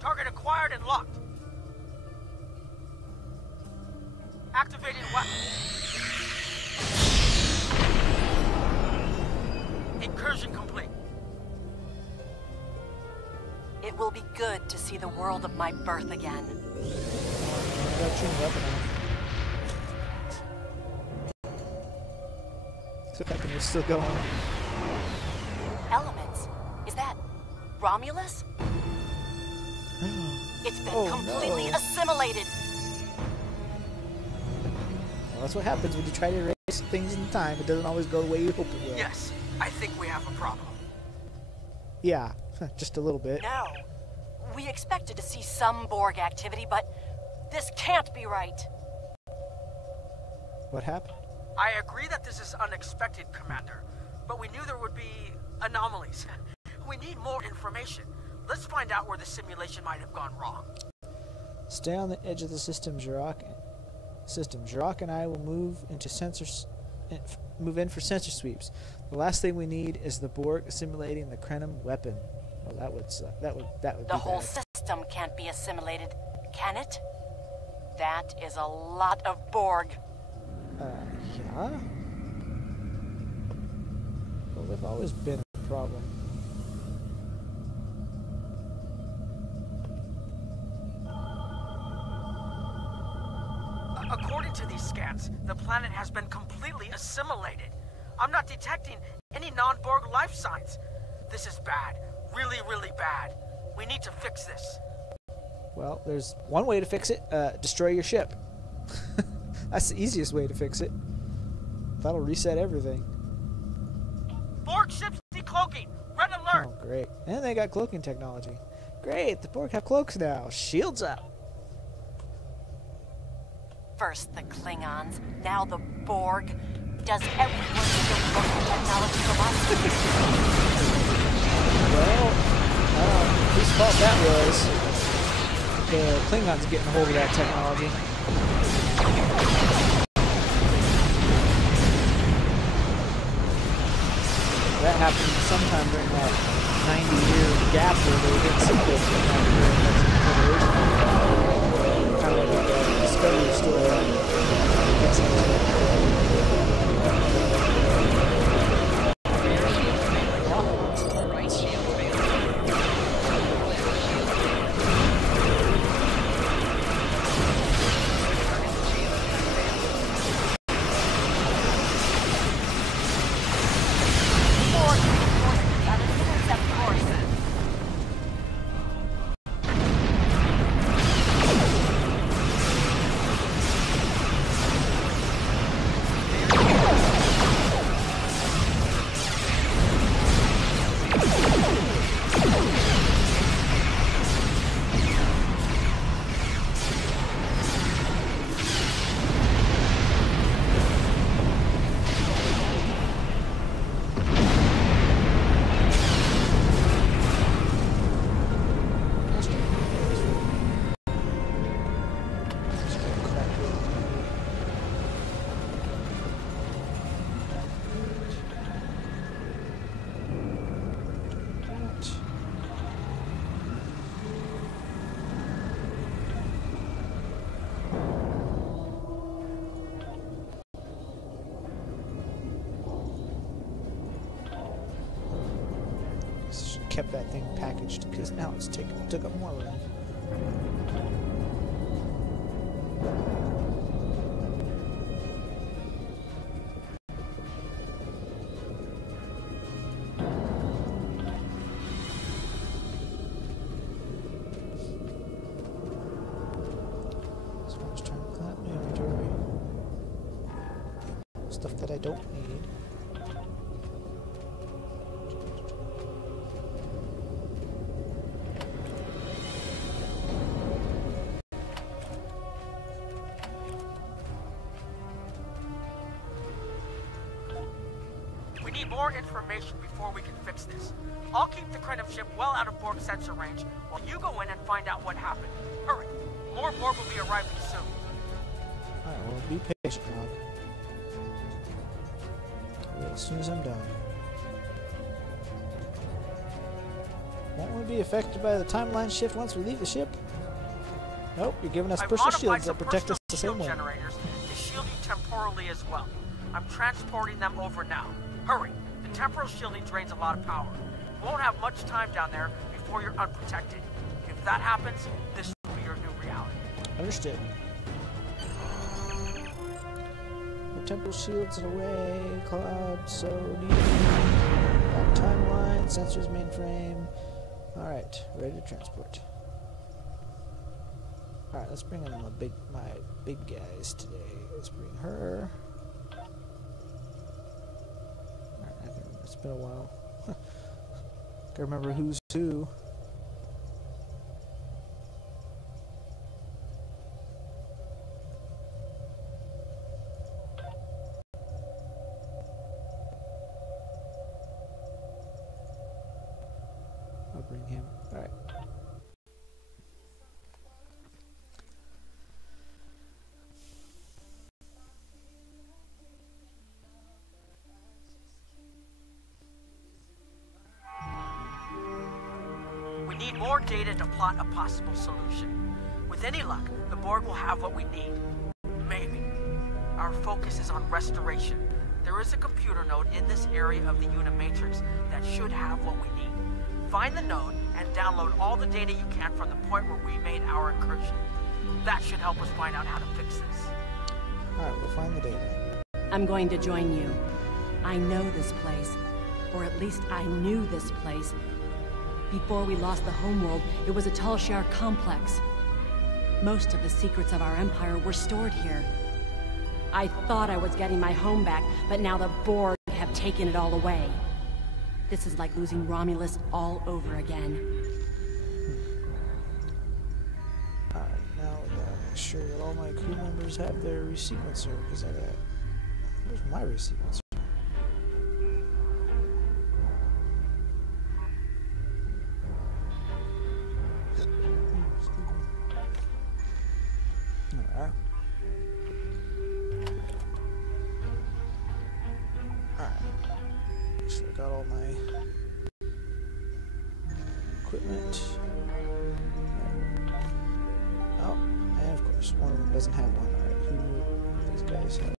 Target acquired and locked. Activated Incursion complete. It will be good to see the world of my birth again. So that is still going. Elements? Is that Romulus? It's been completely assimilated. Well, that's what happens when you try to erase things in time. It doesn't always go the way you hope it will. Yes, I think we have a problem. Yeah, just a little bit. No. We expected to see some Borg activity, but this can't be right. What happened? I agree that this is unexpected, Commander, but we knew there would be anomalies. We need more information. Let's find out where the simulation might have gone wrong. Stay on the edge of the system, Jirok. Jirok and I will move into move in for sensor sweeps. The last thing we need is the Borg assimilating the Krenim weapon. Well, that would suck. That would be The whole bad. system can't be assimilated, can it? That is a lot of Borg. Yeah? Well, they've always been a problem. According to these scans, the planet has been completely assimilated. I'm not detecting any non-Borg life signs. This is bad. Really, really bad. We need to fix this. Well, there's one way to fix it. Destroy your ship. That's the easiest way to fix it. That'll reset everything. Borg ships decloaking. Red alert. Oh, great. And they got cloaking technology. Great, the Borg have cloaks now. Shields up. First the Klingons, now the Borg. Does everyone steal cloaking technology from us? Well, whose fault that was? The Klingons getting a hold of that technology. That happened sometime during that 90-year gap where they didn't see cloaking technology. Kind of like a Discovery story. Kept that thing packaged because now it's took up more room. So I'm just trying to clean up my inventory. Stuff that I don't need. More information before we can fix this. I'll keep the Krenim ship well out of Borg sensor range while you go in and find out what happened. Hurry! More Borg will be arriving soon. Alright, well, be patient, Rob. As soon as I'm done. Won't we be affected by the timeline shift once we leave the ship? Nope, you're giving us personal shields that protect us the same way. Generators to shield you temporally as well. I'm transporting them over now. Hurry! The temporal shielding drains a lot of power. You won't have much time down there before you're unprotected. If that happens, this will be your new reality. Understood. The temporal shields in a way, cloud, so neat. Timeline, sensors, mainframe. Alright, ready to transport. Alright, let's bring in my big guys today. Let's bring her. Alright, it's been a while. Gotta remember who's who. I'll bring him. Alright. We need more data to plot a possible solution. With any luck, the Borg will have what we need. Maybe. Our focus is on restoration. There is a computer node in this area of the Unimatrix that should have what we need. Find the node and download all the data you can from the point where we made our incursion. That should help us find out how to fix this. Alright, we'll find the data. I'm going to join you. I know this place. Or at least I knew this place. Before we lost the homeworld, it was a Talshar complex. Most of the secrets of our empire were stored here. I thought I was getting my home back, but now the Borg have taken it all away. This is like losing Romulus all over again. Alright, now we gotta make sure that all my crew members have their resequencer, because I got... Where's my resequencer? Alright. Make sure I got all my equipment. Oh, and of course, one of them doesn't have one. Alright, who knew these guys have one?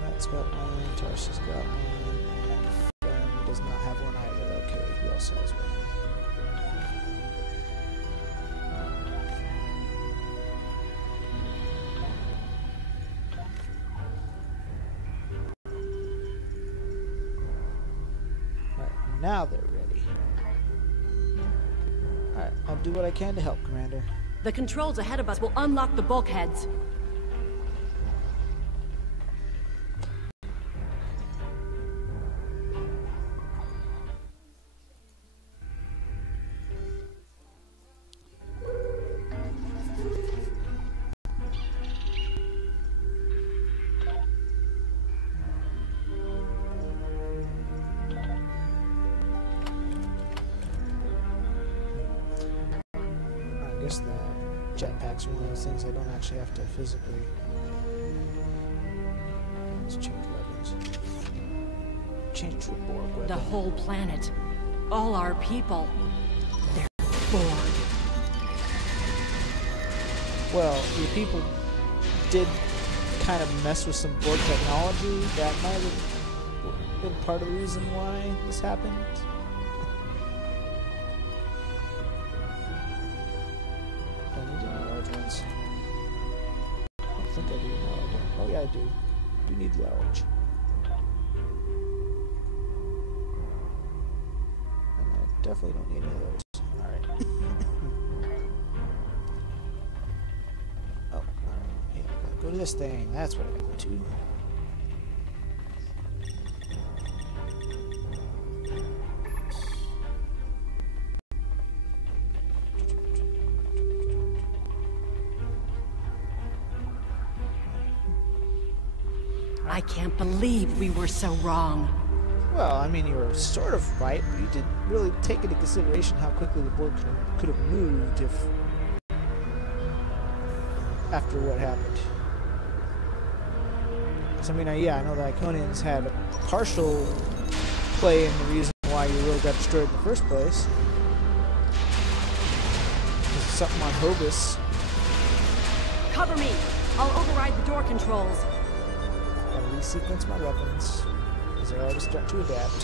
Matt's got one, Tarsa's got one, and Fem does not have one either. Okay, who else has one? Alright, now they're ready. Alright, I'll do what I can to help, Commander. The controls ahead of us will unlock the bulkheads. I guess the jetpack's one of those things I don't actually have to physically. Let's change weapons. Change to a Borg weapon. The whole planet. All our people. They're bored. Well, your people did kind of mess with some Borg technology. That might have been part of the reason why this happened. I think I do. No, I don't. Oh yeah, I do. Do need large. And I definitely don't need any of those. Alright. Oh, alright. Yeah, go to this thing. That's what I got to. I can't believe we were so wrong. Well, I mean, you were sort of right, but you didn't really take into consideration how quickly the Borg could have moved if... after what happened. So, I mean, yeah, I know the Iconians had a partial play in the reason why your world got destroyed in the first place. There's something on Hobus. Cover me! I'll override the door controls. Gotta resequence my weapons, because they're already starting to adapt.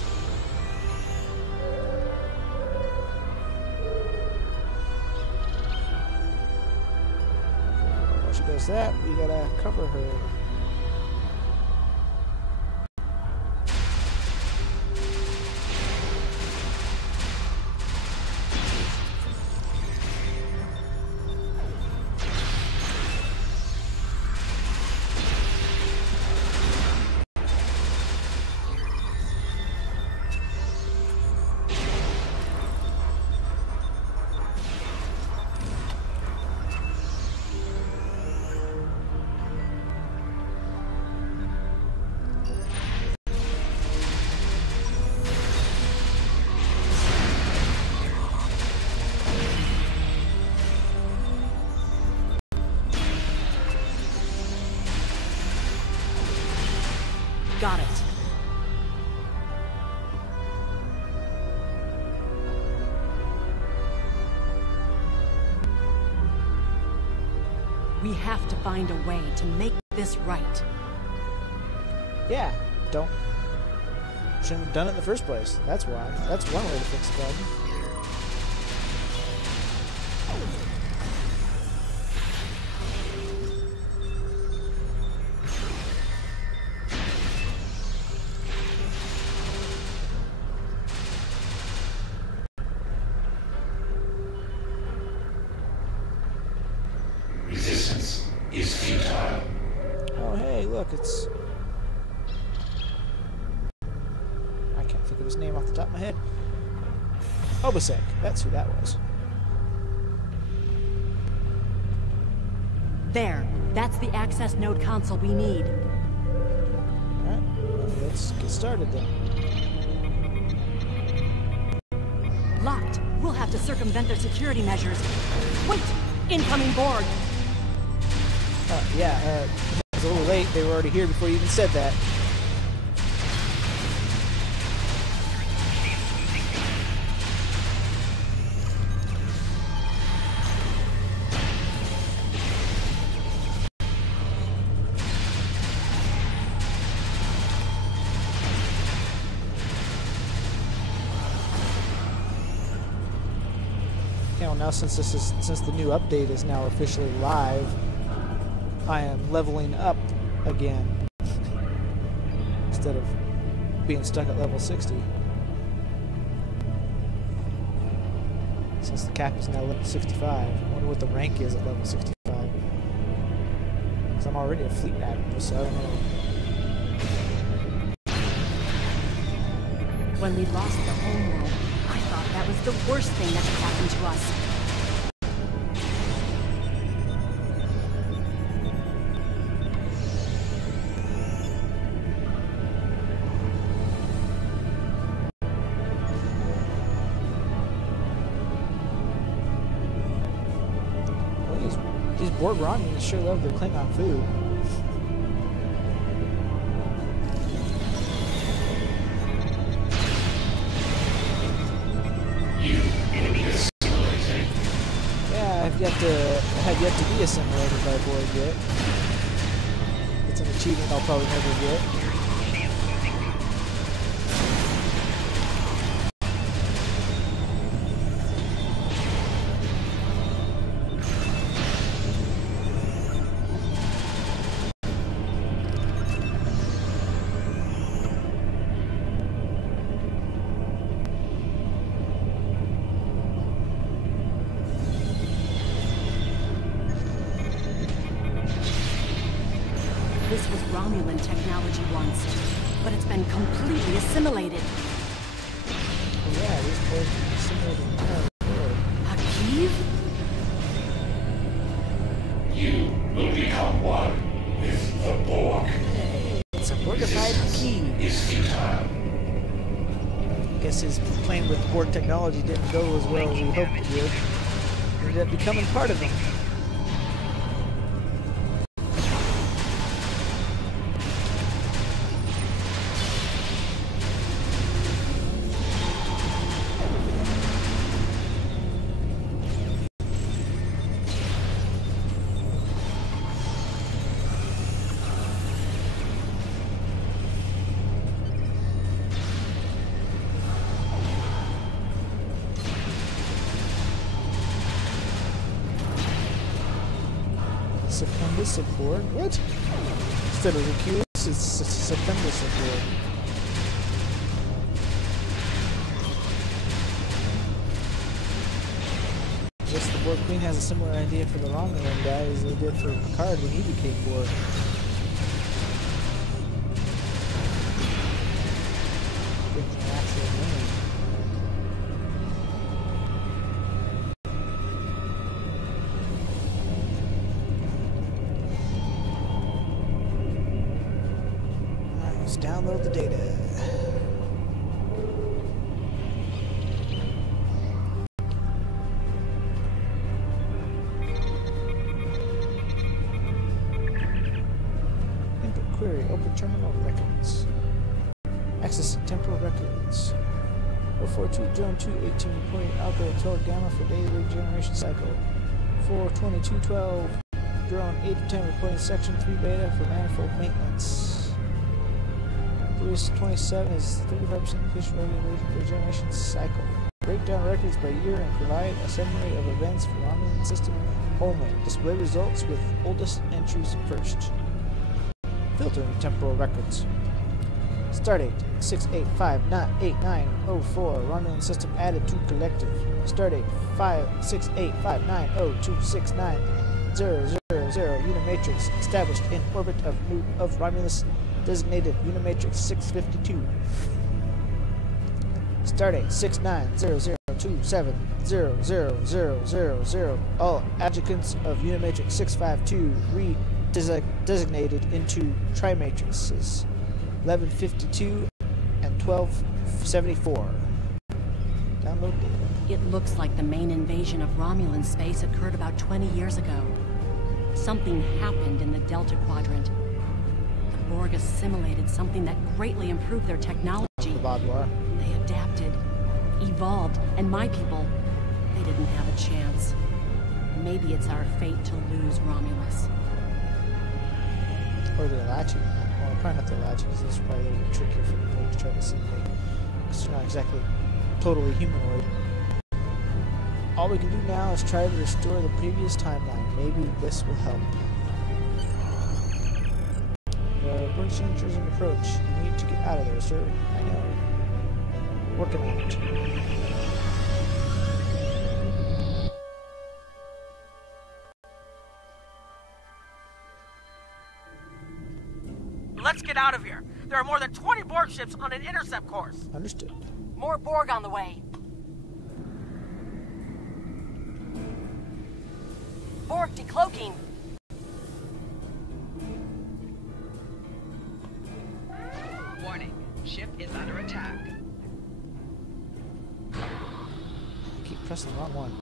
While she does that, we gotta cover her. Got it. We have to find a way to make this right. Yeah, shouldn't have done it in the first place. That's why. That's one way to fix the problem. Resistance is futile. Oh, hey, look, it's... I can't think of his name off the top of my head. Obasek, that's who that was. There. That's the access node console we need. Alright, well, let's get started then. Locked. We'll have to circumvent their security measures. Wait! Incoming board! Yeah, it was a little late. They were already here before you even said that. Okay, well now since the new update is now officially live, I am leveling up again instead of being stuck at level 60. Since the cap is now level 65, I wonder what the rank is at level 65. Because I'm already a fleet admiral, so I don't know. When we lost the homeworld, I thought that was the worst thing that could happen to us. These Borg Romulans sure love their Klingon food. You enemy assimilating. Yeah, I have yet to be assimilated by Borg yet. It's an achievement I'll probably never get. This was Romulan technology once, but it's been completely assimilated. Yeah, these Borg are assimilated entirely. Akiv? You will become one with the Borg. It's a Borgified key. Is futile. I guess his plan with Borg technology didn't go as well as we hoped it would. Ended up becoming part of them. Secundus aboard. What? Instead of Recuse, it's Secundus aboard. I guess the Borg Queen has a similar idea for the Romulan guy as they did for Picard when he became Borg. Thinking an actual name. Let's download the data. Input query, open terminal records. Access temporal records. 042 drone 218 reporting outgoing 12 gamma for daily regeneration cycle. 42212 drone 8 of 10 reporting section 3 beta for manifold maintenance. 327 is 35% completion rate regeneration cycle. Break down records by year and provide a summary of events for Romulan system only. Display results with oldest entries first. Filtering temporal records. Stardate 6858904. Romulan system added to collective. Stardate 56859026900. Unimatrix established in orbit of Romulus. Designated Unimatrix 652. Stardate 6900270000. All adjutants of Unimatrix 652 re-designated into Trimatrixes 1152 and 1274. Download data. It looks like the main invasion of Romulan space occurred about 20 years ago. Something happened in the Delta Quadrant. Borg assimilated something that greatly improved their technology. The boudoir. They adapted, evolved, and my people, they didn't have a chance. Maybe it's our fate to lose Romulus. Or the Alachi. Well, probably not the Alachi, because this is probably a little bit trickier for the Borg to try to assimilate. Because they're not exactly totally humanoid. All we can do now is try to restore the previous timeline. Maybe this will help. Borg signatures and approach. You need to get out of there, sir. I know. Working on it. Let's get out of here. There are more than 20 Borg ships on an intercept course. Understood. More Borg on the way. Borg decloaking. Warning, ship is under attack. I keep pressing the wrong one.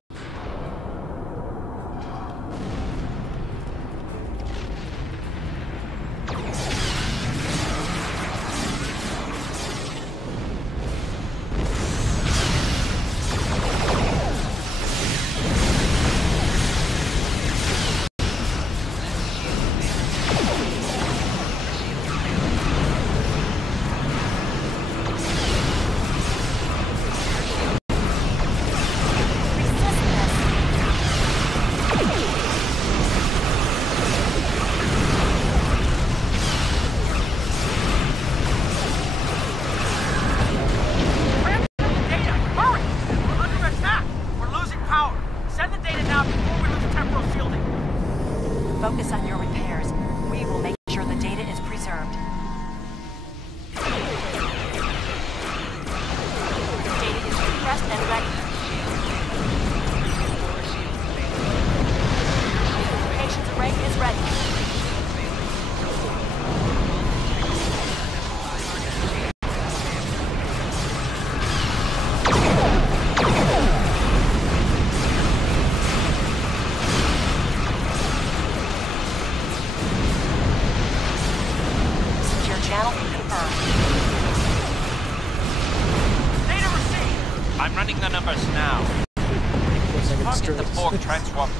Focus on your repairs. We will make sure the data is preserved. Data is refreshed and ready. Communications array is ready.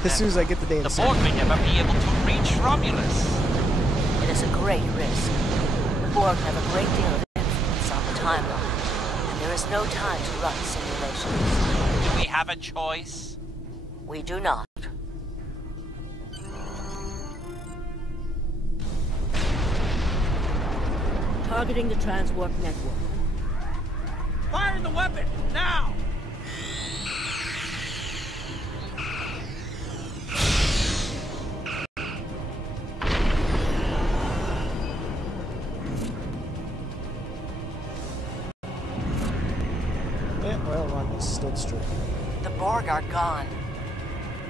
As soon as I get the data. The Borg may never be able to reach Romulus. It is a great risk. The Borg have a great deal of influence on the timeline, and there is no time to run simulations. Do we have a choice? We do not. Targeting the transwarp network. Fire the weapon, now! Yeah, well, one is stood straight. The Borg are gone.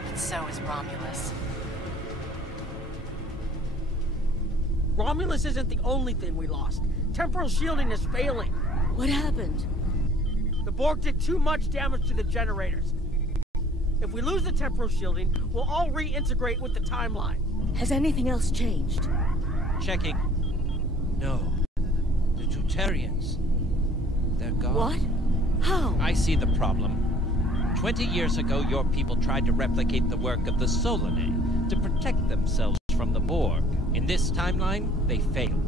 And so is Romulus. Romulus isn't the only thing we lost. Temporal shielding is failing. What happened? The Borg did too much damage to the generators. If we lose the temporal shielding, we'll all reintegrate with the timeline. Has anything else changed? Checking. No. The Tutarians. They're gone. What? How? I see the problem. 20 years ago, your people tried to replicate the work of the Solanae to protect themselves from the Borg. In this timeline, they failed.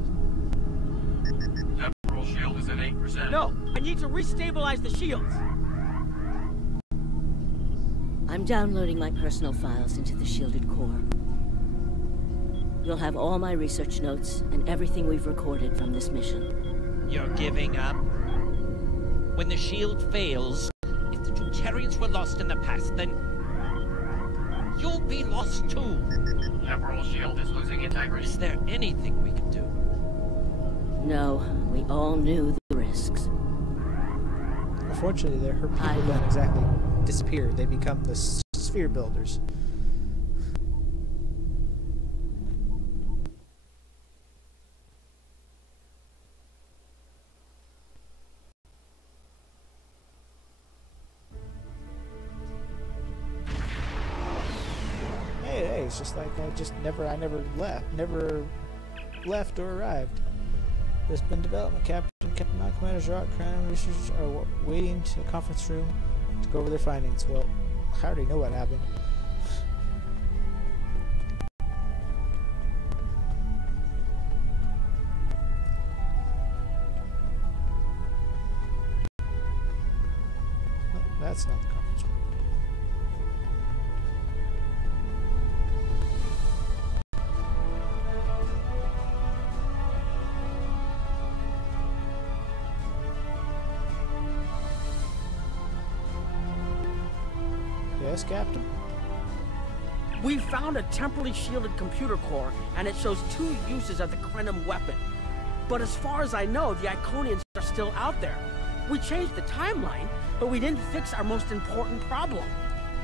Temporal shield is at 8%. No, I need to restabilize the shields. I'm downloading my personal files into the shielded core. You'll have all my research notes and everything we've recorded from this mission. You're giving up? When the shield fails, if the Tutarians were lost in the past, then you'll be lost too. Temporal shield is losing integrity. Is there anything we can do? No, we all knew the risks. Unfortunately, her people don't exactly disappear. They become the sphere builders. Hey, it's just like I never left or arrived. There's been development. Captain Non-Commander Rock, Crown researchers are waiting to the conference room to go over their findings. Well, I already know what happened. No, that's not the conference room. Yes, Captain? We found a temporally shielded computer core, and it shows 2 uses of the Krenim weapon. But as far as I know, the Iconians are still out there. We changed the timeline, but we didn't fix our most important problem.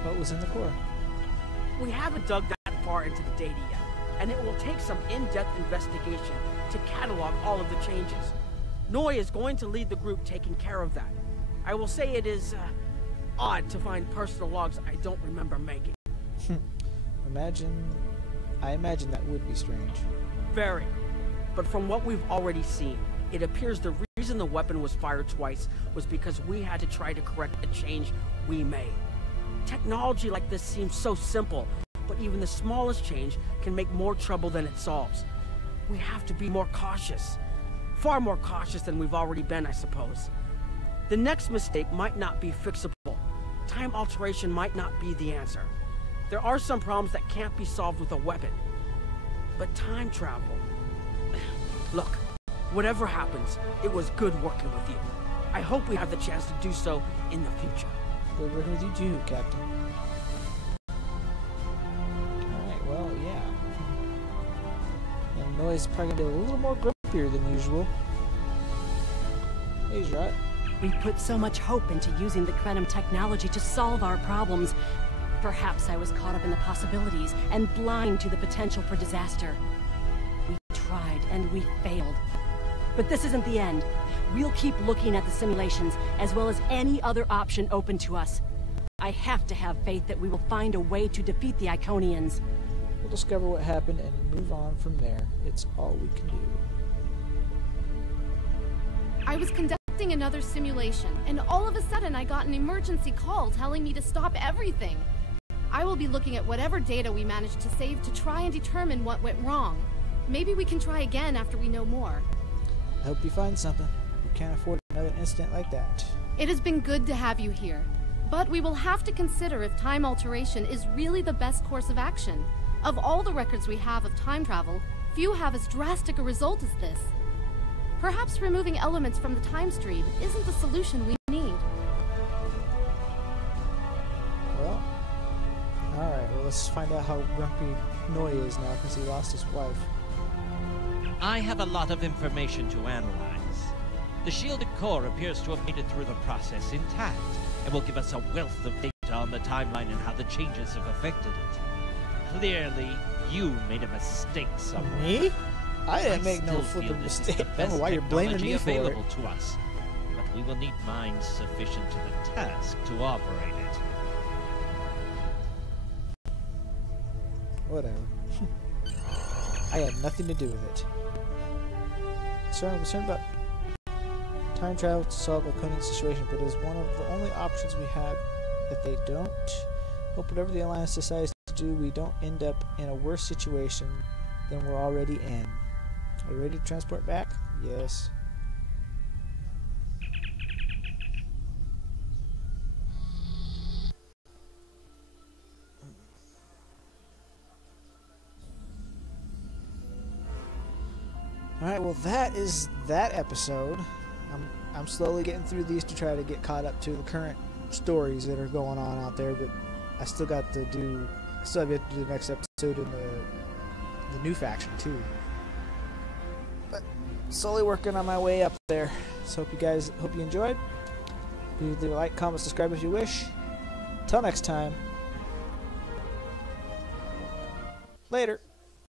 What was in the core? We haven't dug that far into the data yet, and it will take some in-depth investigation to catalog all of the changes. Noi is going to lead the group taking care of that. I will say it is, odd to find personal logs I don't remember making. I imagine that would be strange. Very. But from what we've already seen, it appears the reason the weapon was fired twice was because we had to try to correct a change we made. Technology like this seems so simple, but even the smallest change can make more trouble than it solves. We have to be more cautious. Far more cautious than we've already been, I suppose. The next mistake might not be fixable. Time alteration might not be the answer. There are some problems that can't be solved with a weapon. But time travel... Look, whatever happens, it was good working with you. I hope we have the chance to do so in the future. Good working with you too, Captain. Alright, well, yeah. And Noi's is probably going to be a little more grumpier than usual. He's right. We put so much hope into using the Krenim technology to solve our problems. Perhaps I was caught up in the possibilities and blind to the potential for disaster. We tried and we failed. But this isn't the end. We'll keep looking at the simulations as well as any other option open to us. I have to have faith that we will find a way to defeat the Iconians. We'll discover what happened and move on from there. It's all we can do. I was conducting another simulation, and all of a sudden I got an emergency call telling me to stop everything. I will be looking at whatever data we managed to save to try and determine what went wrong. Maybe we can try again after we know more. I hope you find something. We can't afford another incident like that. It has been good to have you here, but we will have to consider if time alteration is really the best course of action. Of all the records we have of time travel, few have as drastic a result as this. Perhaps removing elements from the time stream isn't the solution we need. Well, alright, well let's find out how grumpy Noi is now because he lost his wife. I have a lot of information to analyze. The shielded core appears to have made it through the process intact, and will give us a wealth of data on the timeline and how the changes have affected it. Clearly, you made a mistake somewhere. Me? I didn't make no flipping mistake. I don't know why you're blaming me for it. Available to us, but we will need minds sufficient to the task to operate it. Whatever. I had nothing to do with it. So I'm concerned about time travel to solve a Iconian situation, but it is one of the only options we have. If they don't, hope whatever the Alliance decides to do, we don't end up in a worse situation than we're already in. Are you ready to transport back? Yes. Alright, well that is that episode. I'm slowly getting through these to try to get caught up to the current stories that are going on out there, but I still have to do the next episode in the new faction too. But slowly working on my way up there. So hope you enjoyed. Please leave a like, comment, subscribe if you wish. Till next time. Later.